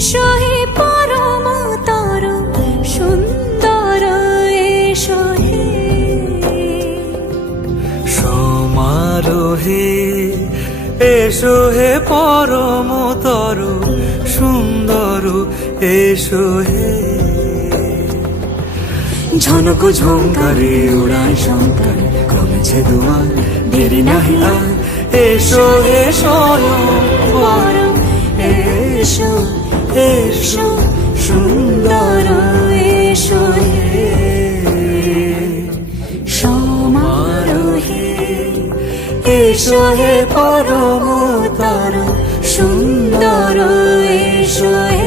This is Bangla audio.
এসো হে পরম তর সুন্দর এসো হে সমারোহে এসো হে পরমতর সুন্দর এসো হে ঝনক ঝঙ্কারে উড়ায় শঙ্কার কমেছে দুয়ার দেরি নাহি আর এসো হে স্বয়ং পরম এসো এসো সুন্দর এসো হে সমারোহে এসো হে পরমতর সুন্দর এসো হে